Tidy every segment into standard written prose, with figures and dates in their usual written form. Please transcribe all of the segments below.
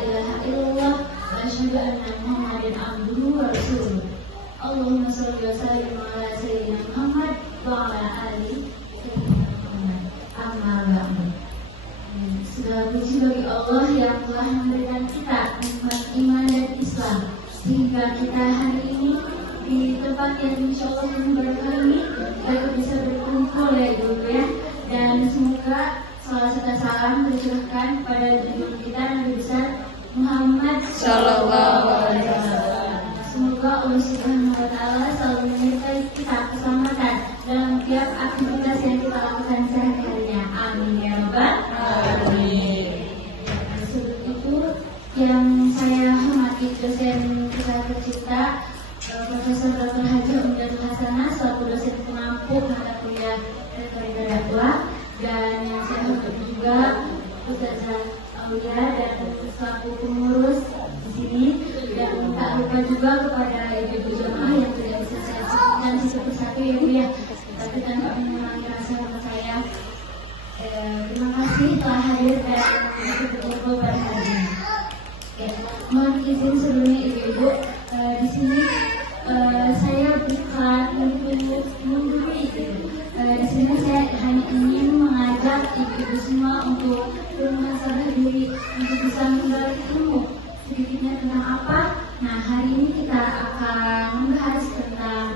ilaha illallah wa asyhadu anna Muhammadan abduhu wa rasuluh. Allahumma shalli wa sallim ala sayyidina Muhammad wa ala alihi Muhammad. Amma ba'du. Segala puji bagi Allah yang telah memberikan kita nikmat iman dan Islam, sehingga kita hari ini di tempat yang insya Allah berkah ini dapat bisa berkumpul ya Ibu ya. Dan semoga salah satu salam tercurahkan pada junjungan kita Nabi besar Muhammad Sallallahu Alaihi Wasallam. Semoga Allah Subhanahu Wa Taala selalu menyertai kita keselamatan dalam tiap aktivitas yang kita lakukan sehari-harinya. Amin ya Rabbal Alamin. Sebelum itu yang saya hormati dosen kita tercinta Profesor Dr. Haji Umdatul Hasanah selaku dosen pengampu mata kuliah Retorika Dakwah, dan yang saya hormati juga Ustazah Aulia dan selaku pengurus di sini, dan tak lupa juga kepada ibu-ibu jamaah yang tidak bisa saya sebutkan satu-satu ya Bu ya, tapi tanpa mengurangi rasa hormat saya. Terima kasih telah hadir dan berkumpul pada hari ini. Mohon izin sebelumnya ibu-ibu, di sini saya bukan untuk menggurui. Di sini saya hanya ingin mengajak ibu-ibu semua untuk bermuhasabah diri, untuk bisa menggali ilmu sedikitnya tentang apa. Nah, hari ini kita akan membahas tentang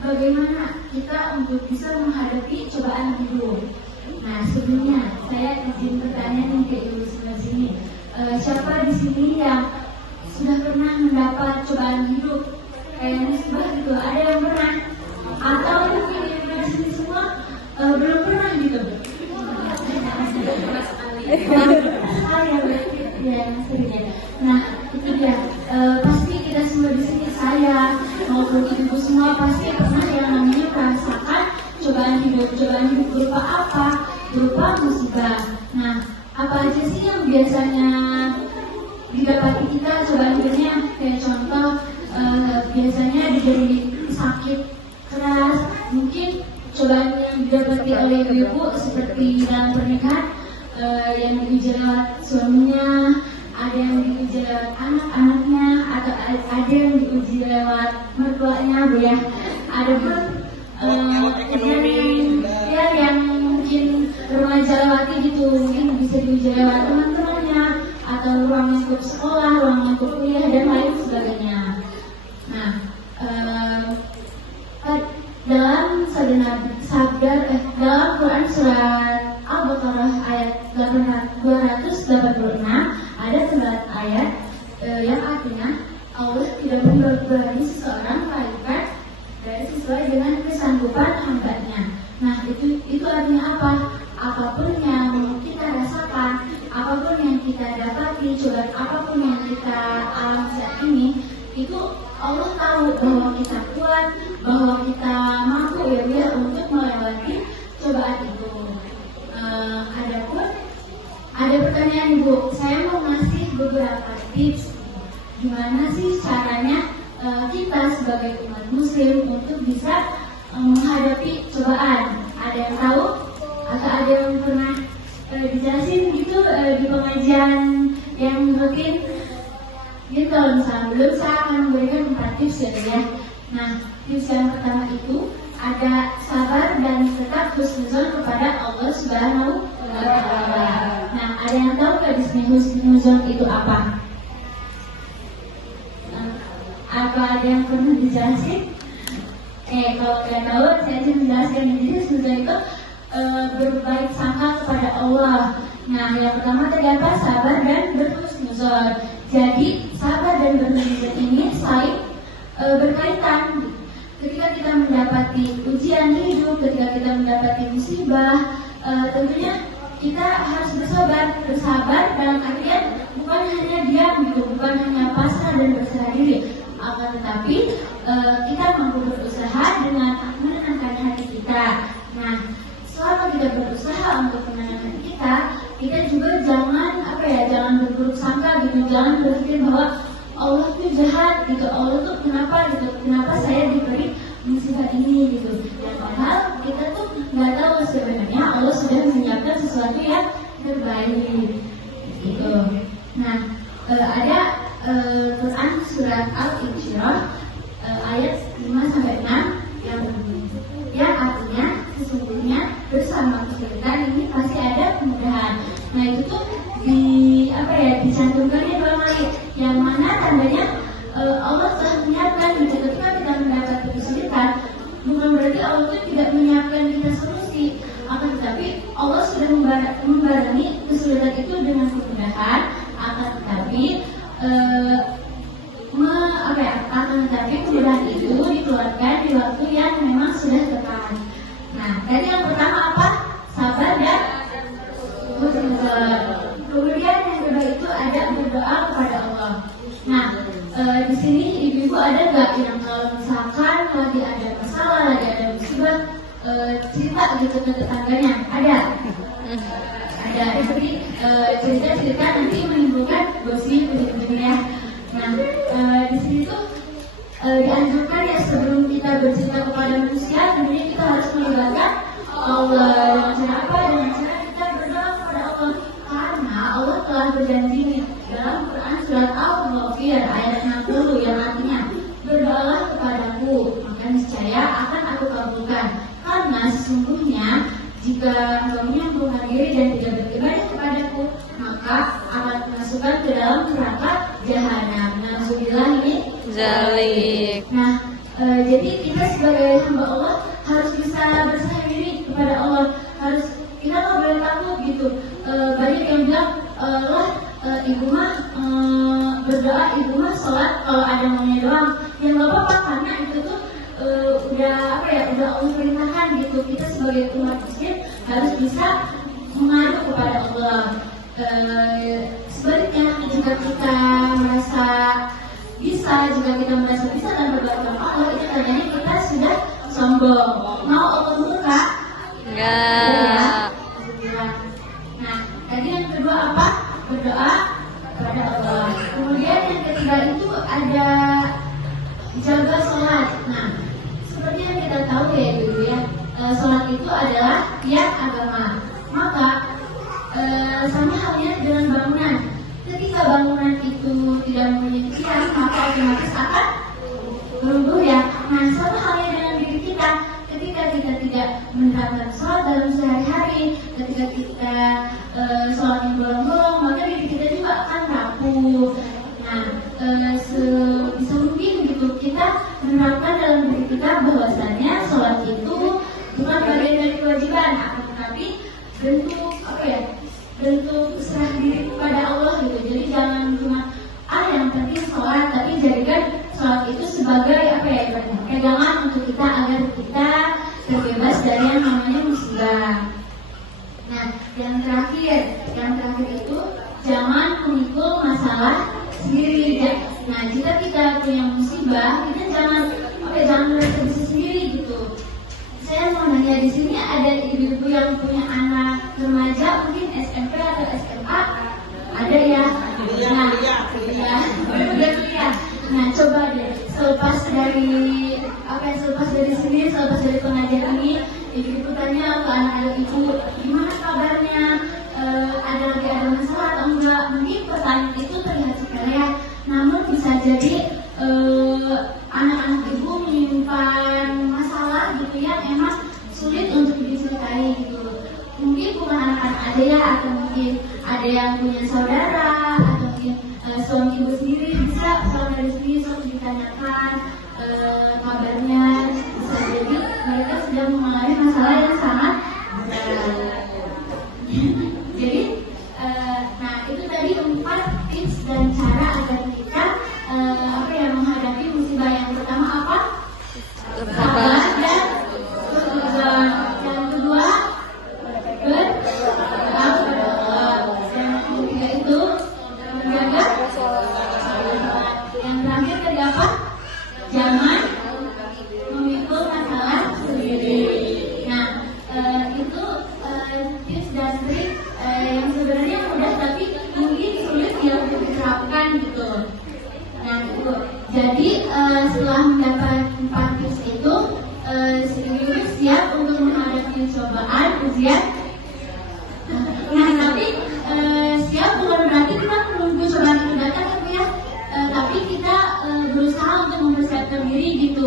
bagaimana kita untuk bisa menghadapi cobaan hidup. Nah, sebelumnya saya izin bertanya nih ke ibu semua sini, siapa di sini yang sudah pernah mendapat cobaan hidup? Kayak musibah gitu, ada yang pernah? Atau mungkin ibu di sini semua belum pernah gitu? Nah, itu dia. Pasti kita semua di sini, saya maupun ibu semua pasti pernah yang namanya merasakan cobaan hidup. Cobaan hidup berupa apa? Berupa musibah. Nah, apa aja sih yang biasanya didapati kita cobaan hidupnya? Kayak contoh, biasanya diberi sakit keras. Mungkin cobaan yang didapati oleh ibu-ibu seperti dalam pernikahan, yang diuji lewat suaminya, ada yang diuji lewat anak-anaknya, atau ada yang diuji lewat mertuanya Bu ya. Ada pun yang mungkin remaja lewati gitu, mungkin bisa diuji lewat teman-temannya, atau ruang lingkup sekolah, ruang lingkup kuliah, dan lain sebagainya. Nah, dalam dalam Quran surat Al-Baqarah ayat 286 ada 9 ayat yang artinya Allah tidak membebani seseorang melainkan dari sesuai dengan kesanggupan hambanya. Nah, itu artinya apa? Apapun yang kita rasakan, apapun yang kita dapati, cobaan apapun yang kita alami saat ini, itu Allah tahu bahwa kita kuat, bahwa kita mampu ya untuk melewati cobaan itu. Adapun ada pertanyaan Ibu, saya mau ngasih beberapa tips gimana sih caranya kita sebagai umat muslim untuk bisa menghadapi cobaan. Ada yang tahu? Atau ada yang pernah dijelasin gitu di pengajian yang rutin? Jadi kalau misalnya belum, saya akan memberikan 4 tips ya. Nah, tips yang pertama itu ada sabar dan tetap husnuzon kepada Allah Subhanahu wa Ta'ala. Nah, ada yang tahu nggak di sini husnuzon itu apa? Apa ada yang pernah dijelasin? Kalau kalian tahu, saya akan menjelaskan. Jadi husnuzon itu berbaik sangka kepada Allah. Nah, yang pertama tadi apa? Sabar dan berhusnuzon. Jadi sabar dan berhusnuzon ini saling berkaitan. Ketika kita mendapati ujian hidup, ketika kita mendapati musibah, tentunya kita harus bersabar dalam artian bukan hanya diam gitu, bukan hanya pasrah dan berserah diri, akan tetapi kita mampu berusaha dengan menenangkan hati kita. Nah, selama kita berusaha untuk menenangkan kita juga jangan berburuk sangka gitu, jangan berpikir bahwa Allah itu jahat gitu, Allah tuh kenapa saya diberi musibah ini gitu. Dan padahal kita tuh nggak tahu sebenarnya Allah sudah menyiapkan sesuatu yang terbaik gitu. Nah, ada eh, akan tetapi kemudahan itu dikeluarkan di waktu yang memang sudah tepat. Nah, tadi yang pertama apa? Sabar dan bersabar. Kemudian yang kedua itu ada berdoa kepada Allah. Nah, di sini ibu-ibu ada nggak yang kalau misalkan lagi ada masalah, lagi ada musibah, cerita gitu ke tetangganya? Ada. Ada. Jadi cerita-cerita nanti menimbulkan gosip begitu ya. Nah, di sini tuh dianjurkan ya sebelum kita bercerita kepada manusia, tentunya kita harus melibatkan Allah. Dengan cara apa? Dengan cara kita berdoa kepada Allah. Karena Allah telah berjanji dalam Quran surat Al-Ghafir ayat 60 yang artinya berdoalah kepadaku, maka niscaya akan aku kabulkan. Karena sesungguhnya jika kamu menyambungkan diri dan tidak beribadah kepadaku, maka akan dimasukkan ke dalam neraka jahanam. Nauzubillah ini Zalik. Nah, jadi kita sebagai hamba Allah harus bisa berserah diri kepada Allah. Kita nggak boleh takut gitu. Banyak yang bilang, ibu mah berdoa, ibu mah sholat kalau ada maunya doang. Yang nggak apa-apa karena itu tuh udah Allah perintahkan gitu. Kita sebagai umat muslim harus bisa mengadu kepada Allah. Sebaliknya jika kita merasa dan berdoa kepada Allah, itu tandanya kita sudah sombong. Mau Allah murka? Enggak. Nah, tadi yang kedua apa? Berdoa kepada Allah. Kemudian yang ketiga itu ada jaga sholat. Nah, seperti yang kita tahu ya ibu ya, sholat itu adalah tiang agama. Maka sama halnya dengan bangunan. Ketika bangunan itu tidak memiliki tiang, maka otomatis akan runtuh ya. Nah, sama halnya dengan diri kita. Ketika kita tidak menerapkan sholat dalam sehari-hari, ketika kita sholatnya bolong-bolong, maka diri kita juga akan rapuh. Nah, sebisa mungkin gitu kita menerapkan dalam diri kita bahwasanya sholat itu bukan bagian dari kewajiban, akan tetapi bentuk serah diri kepada Allah gitu. Jadi jangan cuma yang penting sholat, tapi jadikan sholat itu sebagai pegangan untuk kita agar kita terbebas dari yang namanya musibah. Nah, yang terakhir itu jangan memikul masalah sendiri ya. Nah, jika kita punya musibah, kita jangan merasa bisa sendiri gitu. Saya mau nanya, di sini ada ibu-ibu yang punya anak remaja mungkin SMP atau SMA? Ada ya? Nah, nah, coba deh selepas dari sini, selepas dari pengajian ini, ibu-ibu tanya ke anak-anak ibu, gimana kabarnya? Ada masalah atau enggak? Mungkin pertanyaan itu terlihat sepele, namun bisa jadi anak-anak ibu menyimpan masalah gitu yang emang sulit untuk diceritai gitu. Mungkin bukan anak-anak ada ya, atau mungkin ada yang punya saudara, atau mungkin suami ibu sendiri bisa saudara sendiri ditanyakan kabarnya. Bisa jadi mereka sudah mengalami masalah yang sangat berat. Jadi nah itu tadi 4 tips dan cara agar kita menghadapi musibah. Yang pertama apa? Sabar dan bersabar. Yang kedua berdoa kepada Allah. Yang ketiga itu menjaga sholat. Yang terakhir tadi apa? Jangan memikul masalah sendiri. Nah, itu tips dan trik yang sebenarnya mudah tapi mungkin sulit ya untuk diterapkan gitu. Nah, itu. Jadi setelah mendapat 4 tips itu, ibu siap untuk menghadapi cobaan ujian. Nah, tapi siap bukan berarti kita menunggu cobaan itu datang ya, tapi kita berusaha untuk mempersiapkan diri gitu.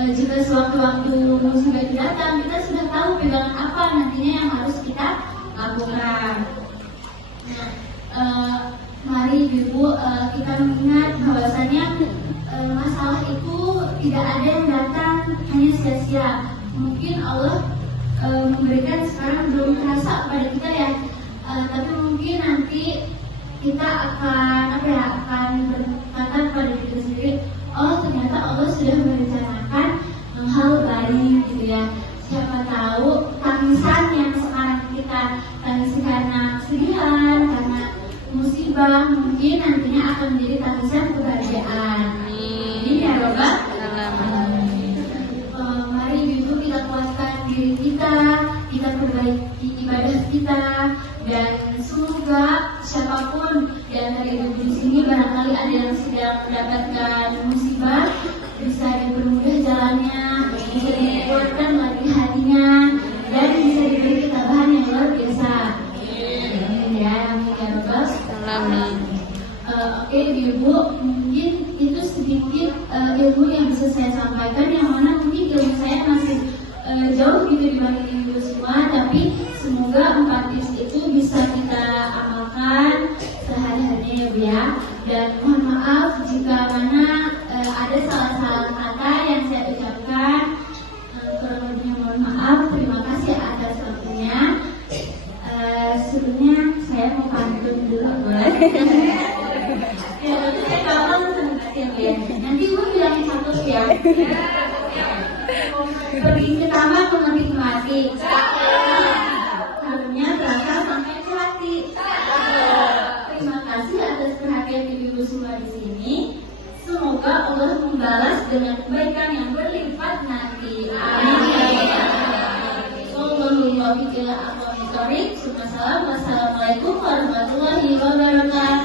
Jika sewaktu-waktu musibah itu datang, kita sudah tahu pegangan apa nantinya yang harus kita lakukan. Nah, mari ibu kita mengingat bahwasanya masalah itu tidak ada yang datang hanya sia-sia. Mungkin Allah memberikan sekarang belum terasa kepada kita ya, tapi mungkin nanti kita akan berkata kepada diri sendiri, oh ternyata Allah sudah merencanakan hal baik gitu ya. Siapa tahu tangisan yang sekarang kita tangisi karena kesedihan, karena musibah, mungkin nantinya akan menjadi tangisan kebahagiaan. Ini ya Bapak. Mari Ibu kita kuatkan diri kita perbaiki ibadah kita, dan semoga siapapun di antara ibu di sini barangkali ada yang sedang mendapatkan musibah, bisa dipermudah jalannya, bisa dikuatkan lagi hatinya, dan bisa diberi ketabahan yang luar biasa. Amin ya, amin ya Bapak. Amin. Oke Ibu, mungkin itu sedikit ilmu yang bisa saya sampaikan, yang mana mungkin ilmu saya masih jauh gitu dibanding Ibu semua, tapi semoga 4 tips itu bisa kita amalkan sehari-harinya ya Bu ya. Dan mohon maaf jika mana ada salah-salah kata yang saya ucapkan, kurang lebihnya mohon maaf. Terima kasih atas waktunya. Sebelumnya saya mau pantun dulu, boleh? Ya, nanti saya kapan ya. Nanti Ibu bilangin satu ya. Pergi ke taman menikmati, harunya terasa sampai ke hati. Terima kasih atas perhatian ibu-ibu semua di sini. Semoga Allah membalas dengan kebaikan yang berlipat nanti. Amin. Wassalamualaikum warahmatullahi wabarakatuh.